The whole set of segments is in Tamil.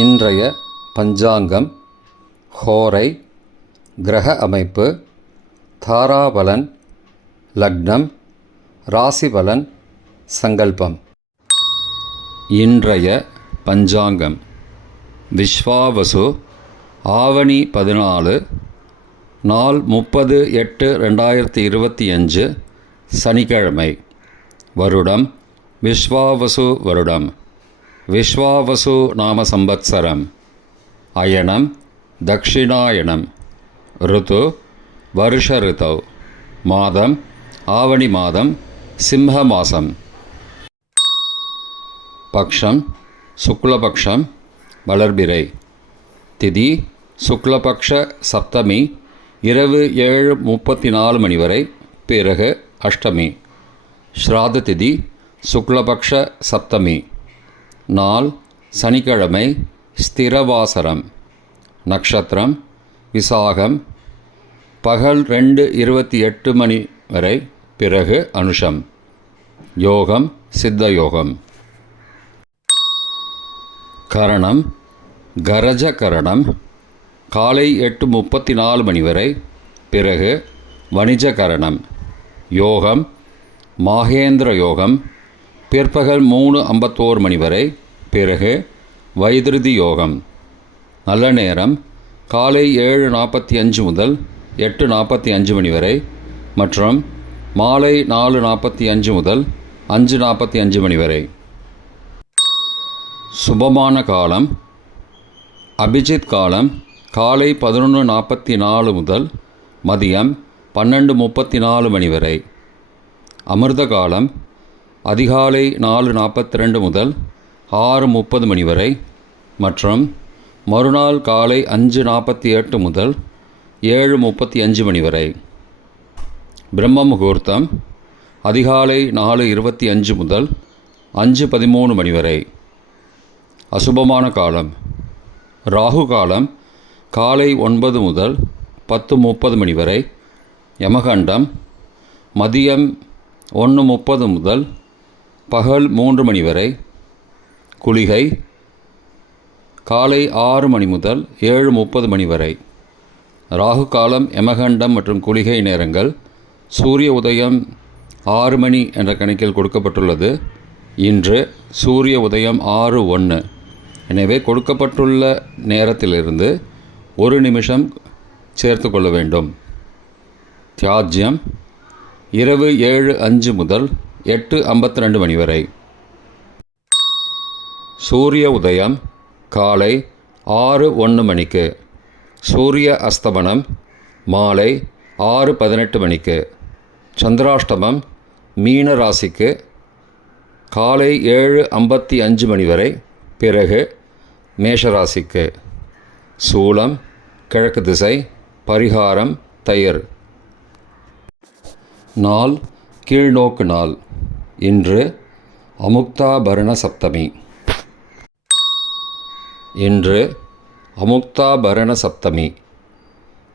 இன்றைய பஞ்சாங்கம், ஹோரை, கிரக அமைப்பு, தாராபலன், லக்னம், ராசிபலன், சங்கல்பம். இன்றைய பஞ்சாங்கம் விஸ்வாவசு, ஆவணி 14, நாள் 30/8/2025, சனிக்கிழமை. வருடம் விஸ்வாவசு வருடம். விஸ்வாவசு நாம சம்பத்சரம். அயனம் தக்ஷிணாயனம். ருத்து வருஷ ருத்தௌ. மாதம் ஆவணி மாதம், சிம்ம மாசம். பக்ஷம் சுக்லபக்ஷம், வளர்பிறை. திதி சுக்லபக்ஷ சப்தமி, இரவு 7:34 மணி வரை, பிறகு அஷ்டமி. ஸ்ராத திதி சுக்லபக்ஷ சப்தமி. நாள் சனிக்கிழமை, ஸ்திரவாசரம். நக்ஷத்திரம் விசாகம், பகல் 2:28 மணி வரை, பிறகு அனுஷம். யோகம் சித்த யோகம். கரணம் கரஜ கரணம், காலை 8:34 மணி வரை, பிறகு வணிஜ கரணம். யோகம் மாகேந்திர யோகம், பிற்பகல் 3:51 மணி வரை, பிறகு வைத்ருதி யோகம். நல்ல நேரம் காலை 7:45 முதல் 8:45 மணி வரை மற்றும் மாலை 4:45 முதல் 5:45 மணி வரை. சுபமான காலம் அபிஜித் காலம் காலை 11:44 முதல் மதியம் 12:34 மணி வரை. அமிர்த காலம் அதிகாலை 4:42 முதல் 6:30 மணி வரை மற்றும் மறுநாள் காலை 5:48 முதல் 7:35 மணி வரை. பிரம்ம முகூர்த்தம் அதிகாலை 4:25 முதல் 5:13 மணி வரை. அசுபமான காலம் ராகு காலம் காலை 9 முதல் 10:30 மணி வரை. யமகண்டம் மதியம் 1:30 முதல் பகல் 3 மணி வரை. குளிகை காலை 6 மணி முதல் 7:30 மணி வரை. ராகு காலம், யமகண்டம் மற்றும் குளிகை நேரங்கள் சூரிய உதயம் 6 மணி என்ற கணக்கில் கொடுக்கப்பட்டுள்ளது. இன்று சூரிய உதயம் 6:01. எனவே கொடுக்கப்பட்டுள்ள நேரத்திலிருந்து 1 நிமிஷம் சேர்த்து கொள்ள வேண்டும். தியாஜ்யம் இரவு 7:05 முதல் 8:52 மணி வரை. சூரிய உதயம் காலை 6:01 மணிக்கு. சூரிய அஸ்தமனம் மாலை 6:18 மணிக்கு. சந்திராஷ்டமம் மீன ராசிக்கு காலை 7:55 மணி வரை, பிறகு மேஷராசிக்கு. சூலம் கிழக்கு திசை. பரிகாரம் தயிர். நாள் கீழ்நோக்கு நாள். இன்று அமுக்தாபரண சப்தமி. இன்று அமுக்தாபரண சப்தமி.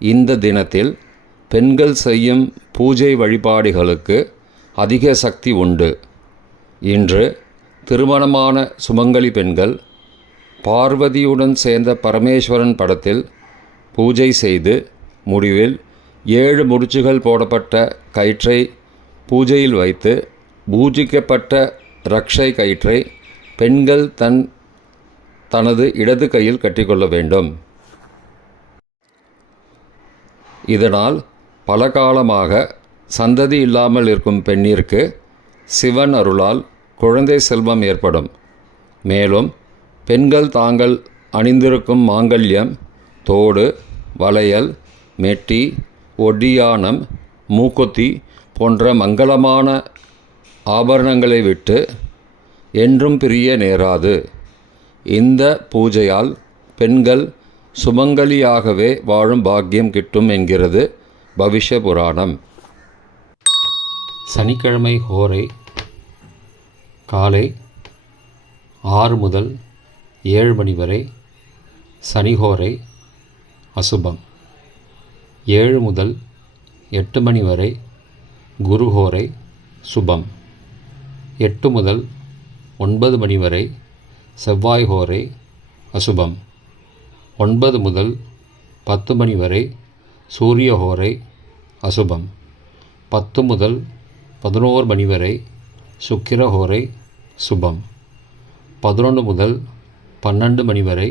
இந்த தினத்தில் பெண்கள் செய்யும் பூஜை வழிபாடுகளுக்கு அதிக சக்தி உண்டு. இன்று திருமணமான சுமங்கலி பெண்கள் பார்வதியுடன் சேர்ந்த பரமேஸ்வரன் படத்தில் பூஜை செய்து முடிவில் 7 முடிச்சுகள் போடப்பட்ட கயிற்றை பூஜையில் வைத்து பூஜிக்கப்பட்ட ரக்ஷை கயிற்றை பெண்கள் தனது இடது கையில் கட்டிக்கொள்ள வேண்டும். இதனால் பல காலமாக சந்ததி இல்லாமல் இருக்கும் பெண்ணிற்கு சிவன் அருளால் குழந்தை செல்வம் ஏற்படும். மேலும் பெண்கள் தாங்கள் அணிந்திருக்கும் மாங்கல்யம், தோடு, வளையல், மெட்டி, ஒட்டியானம், மூக்குத்தி போன்ற மங்களமான ஆபரணங்களை விட்டு என்றும் பிரிய நேராது. இந்த பூஜையால் பெண்கள் சுமங்கலியாகவே வாழும் பாக்கியம் கிட்டும் என்கிறது பவிஷ்ய புராணம். சனிக்கிழமை ஹோரை காலை 6 முதல் 7 மணி வரை. சனிஹோரை அசுபம். 7 முதல் 8 மணி வரை குருஹோரை சுபம். 8 முதல் 9 மணி வரை செவ்வாய் ஹோரை அசுபம். 9 முதல் 10 மணி வரை சூரிய ஹோரை அசுபம். 10 முதல் 11 மணி வரை சுக்கிர ஹோரை சுபம். 11 முதல் 12 மணி வரை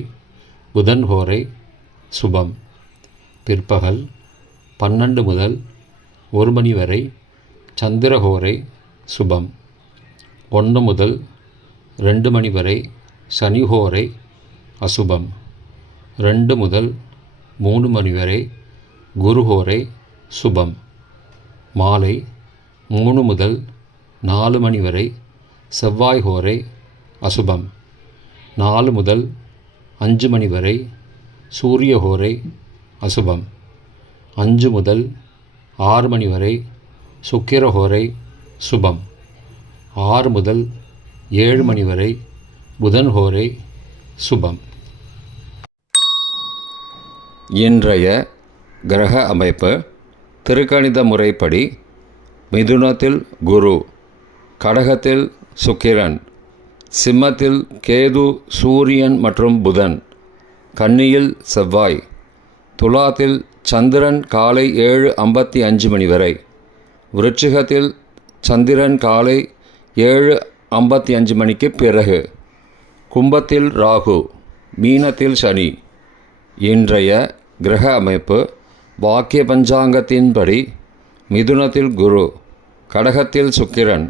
புதன் ஹோரை சுபம். பிற்பகல் 12 முதல் 1 மணி வரை சந்திர ஹோரை சுபம். 1 முதல் 2 மணி வரை சனி ஹோரை அசுபம். 2 முதல் 3 மணி வரை குரு ஹோரை சுபம். மாலை 3 முதல் 4 மணி வரை செவ்வாய் ஹோரை அசுபம். 4 முதல் 5 மணி வரை சூரிய ஹோரை அசுபம். 5 முதல் 6 மணி வரை சுக்கிர ஹோரை சுபம். 6 முதல் 7 மணி வரை புதன் ஹோரை சுபம். இன்றைய கிரக அமைப்பு திருக்கணித முறைப்படி மிதுனத்தில் குரு, கடகத்தில் சுக்கிரன், சிம்மத்தில் கேது, சூரியன் மற்றும் புதன், கன்னியில் செவ்வாய், துலாத்தில் சந்திரன் காலை 7:55 மணி வரை, விருச்சிகத்தில் சந்திரன் காலை 7:55 மணிக்கு பிறகு, கும்பத்தில் ராகு, மீனத்தில் சனி. இன்றைய கிரக அமைப்பு வாக்கிய பஞ்சாங்கத்தின்படி மிதுனத்தில் குரு, கடகத்தில் சுக்கிரன்,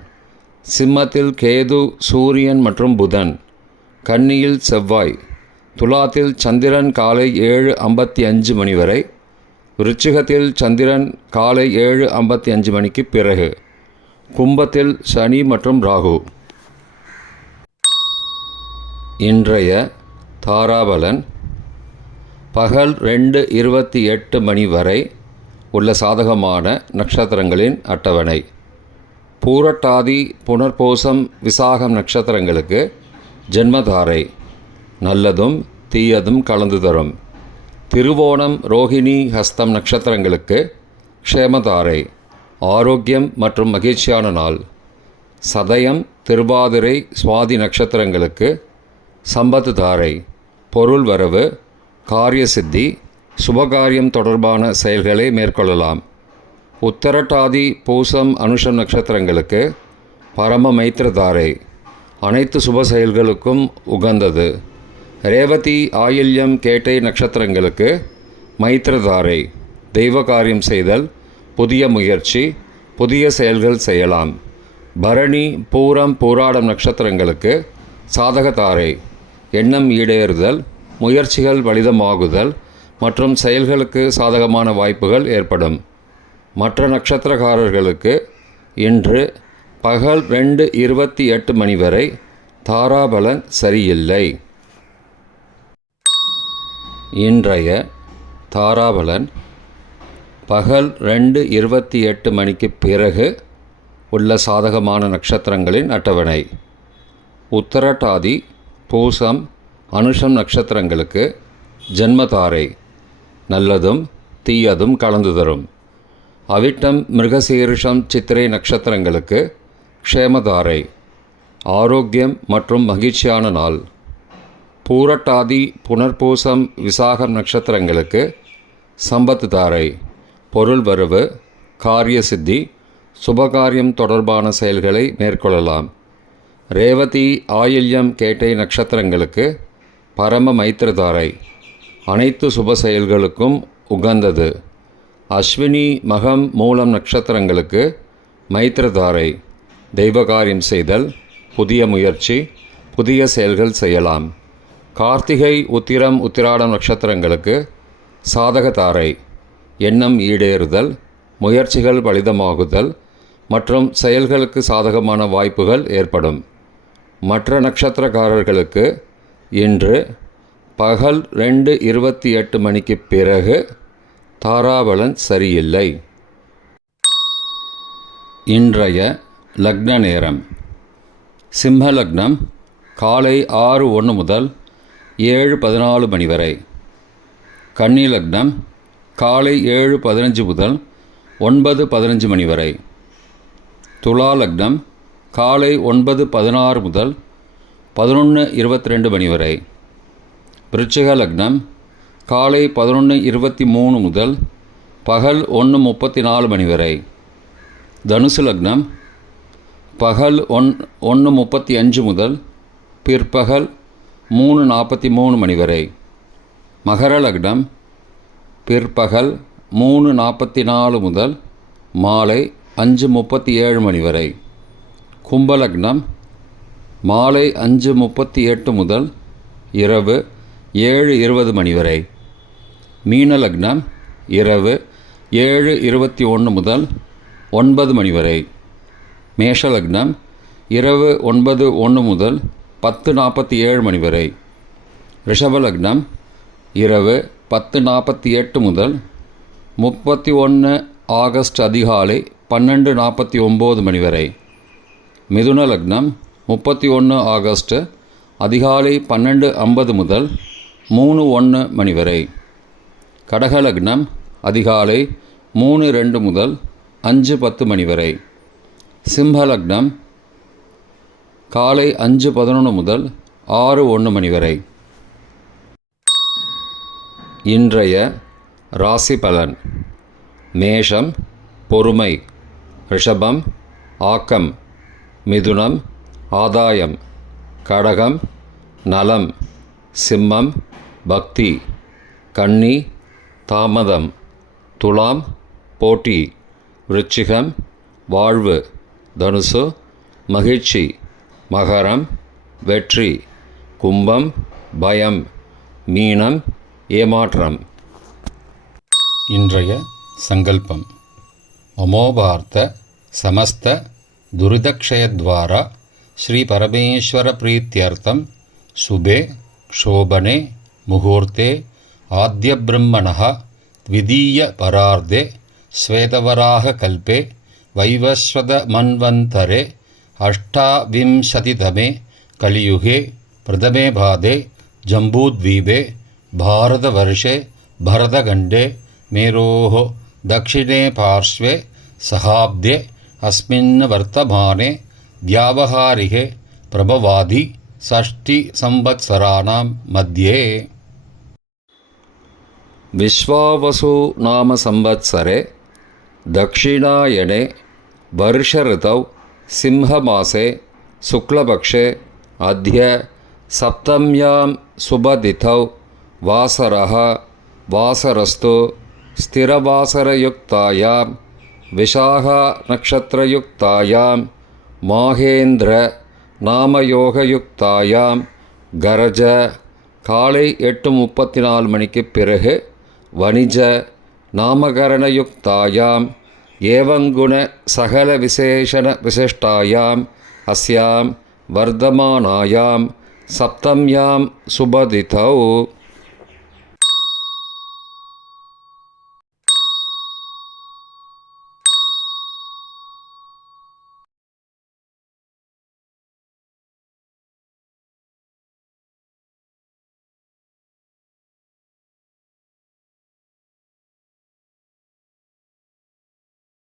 சிம்மத்தில் கேது, சூரியன் மற்றும் புதன், கன்னியில் செவ்வாய், துலாத்தில் சந்திரன் காலை 7:55 மணி வரை, விருச்சிகத்தில் சந்திரன் காலை 7:55 மணிக்கு பிறகு, கும்பத்தில் சனி மற்றும் ராகு. இன்றைய தாராபலன் பகல் 2:28 மணி வரை உள்ள சாதகமான நட்சத்திரங்களின் அட்டவணை. பூரட்டாதி, புனர்பூசம், விசாகம் நட்சத்திரங்களுக்கு ஜென்மதாரை, நல்லதும் தீயதும் கலந்து தரும். திருவோணம், ரோகிணி, ஹஸ்தம் நட்சத்திரங்களுக்கு க்ஷேமதாரை, ஆரோக்கியம் மற்றும் மகிழ்ச்சியான நாள். சதயம், திருவாதிரை, சுவாதி நட்சத்திரங்களுக்கு சம்பத்து தாரை, பொருள் வரவு, காரிய சித்தி, சுபகாரியம் தொடர்பான செயல்களை மேற்கொள்ளலாம். உத்தரட்டாதி, பூசம், அனுஷம் நட்சத்திரங்களுக்கு பரம மைத்திரதாரை, அனைத்து சுப செயல்களுக்கும் உகந்தது. ரேவதி, ஆயில்யம், கேட்டை நட்சத்திரங்களுக்கு மைத்திரதாரை, தெய்வ காரியம் செய்தல், புதிய முயற்சி, புதிய செயல்கள் செய்யலாம். பரணி, பூரம், பூராடம் நட்சத்திரங்களுக்கு சாதகதாரை, எண்ணம் ஈடேறுதல், முயற்சிகள் பலிதமாகுதல் மற்றும் செயல்களுக்கு சாதகமான வாய்ப்புகள் ஏற்படும். மற்ற நட்சத்திரக்காரர்களுக்கு இன்று பகல் 2:28 மணி வரை தாராபலன் சரியில்லை. இன்றைய தாராபலன் பகல் 2:28 மணிக்கு பிறகு உள்ள சாதகமான நட்சத்திரங்களின் அட்டவணை. உத்தரட்டாதி, பூசம், அனுஷம் நட்சத்திரங்களுக்கு ஜென்மதாரை, நல்லதும் தீயதும் கலந்து தரும். அவிட்டம், மிருகசீரிஷம், சித்திரை நட்சத்திரங்களுக்கு க்ஷேமதாரை, ஆரோக்கியம் மற்றும் மகிழ்ச்சியான நாள். பூரட்டாதி, புனர்பூசம், விசாகம் நட்சத்திரங்களுக்கு சம்பத்து தாரை, பொருள் வரவு, காரிய சித்தி, சுபகாரியம் தொடர்பான செயல்களை மேற்கொள்ளலாம். ரேவதி, ஆயில்யம், கேட்டை நட்சத்திரங்களுக்கு பரம மைத்திரதாரை, அனைத்து சுப செயல்களுக்கும் உகந்தது. அஸ்வினி, மகம், மூலம் நட்சத்திரங்களுக்கு மைத்திரதாரை, தெய்வகாரியம் செய்தல், புதிய முயற்சி, புதிய செயல்கள் செய்யலாம். கார்த்திகை, உத்திரம், உத்திராடம் நட்சத்திரங்களுக்கு சாதகதாரை, எண்ணம் ஈடேறுதல், முயற்சிகள் பலிதமாகுதல் மற்றும் செயல்களுக்கு சாதகமான வாய்ப்புகள் ஏற்படும். மற்ற நட்சத்திரக்காரர்களுக்கு இன்று பகல் 2:28 மணிக்கு பிறகு தாராபலன் சரியில்லை. இன்றைய லக்ன நேரம். சிம்ம லக்னம் காலை 6:01 முதல் 7:14 மணி வரை. கன்னி லக்னம் காலை 7:15 முதல் 9:15 மணி வரை. துலா லக்னம் காலை 9:16 முதல் 11:22 மணி வரை. விருச்சிக லக்னம் காலை 11:23 முதல் பகல் 1:34 மணி வரை. தனுசு லக்னம் பகல் 1:35 முதல் பிற்பகல் 3:43 மணி வரை. மகர லக்னம் பிற்பகல் 3:44 முதல் மாலை 5:37 மணி வரை. கும்பலக்னம் மாலை 5:38 முதல் இரவு 7:20 மணி வரை. மீன லக்னம் இரவு 7:21 முதல் 9 மணி வரை. மேஷ லக்னம் இரவு 9:01 முதல் 10:47 மணி வரை. ரிஷப லக்னம் இரவு 10:48 முதல் 31 ஆகஸ்ட் அதிகாலை 12:49 மணி வரை. மிதுன லக்னம் 31 ஆகஸ்ட் அதிகாலை 12:50 முதல் 3:01 மணி வரை. கடக லக்னம் அதிகாலை 3:02 முதல் 5:10 மணி வரை. சிம்ம லக்னம் காலை 5:11 முதல் 6:01 மணி வரை. இன்றைய ராசி பலன். மேஷம் பொறுமை, ரிஷபம் ஆக்கம், மிதுனம் ஆதாயம், கடகம் நலம், சிம்மம் பக்தி, கன்னி தாமதம், துலாம் போட்டி, விருச்சிகம் வாழ்வு, தனுசு மகிழ்ச்சி, மகரம் வெற்றி, கும்பம் பயம், மீனம் ஏமாற்றம். இன்றைய சங்கல்பம். மமோபார்த்த சமஸ்த துரிதக்ஷயத்வாரா ஸ்ரீ பரமேஸ்வர பிரீத்யர்த்தம் சுபே க்ஷோபனே முகூர்த்தே ஆத்ய பிரம்மணः த்விதீய பரார்த்தே ஸ்வேதவராக கல்பே வைவஸ்வத மன்வந்தரே அஷ்டாவிம்சதிதமே கலியுகே பிரதமே பாதே ஜம்பூத்வீபே பாரதவர்ஷே பரதகண்டே மேரோः दक्षिणे पार्श्वे सहाब्दे अस्मिन् वर्तमाने व्यावहारिके प्रभवादि षष्टिसंवत्सराणां मध्ये. विश्वावसु नाम संवत्सरे दक्षिणायने वर्षऋतौ सिंहमासे शुक्लपक्षे अद्य सप्तम्यां शुभतिथौ वासरः वासरस्तु स्थिरवासरयुक्तायां विशाखा नक्षत्रयुक्तायां माहेन्द्र नामयोगयुक्तायां गरज காலை 8:34 மணிக்கு பிறகு வணிஜ நாமகரணயுக்தாயாம் ஏவங்குண சகல விசேஷண விசிஷ்டாயாம் அஸ்யாம் வர்தமானாயாம் சப்தம்யாம் சுபதிதௌ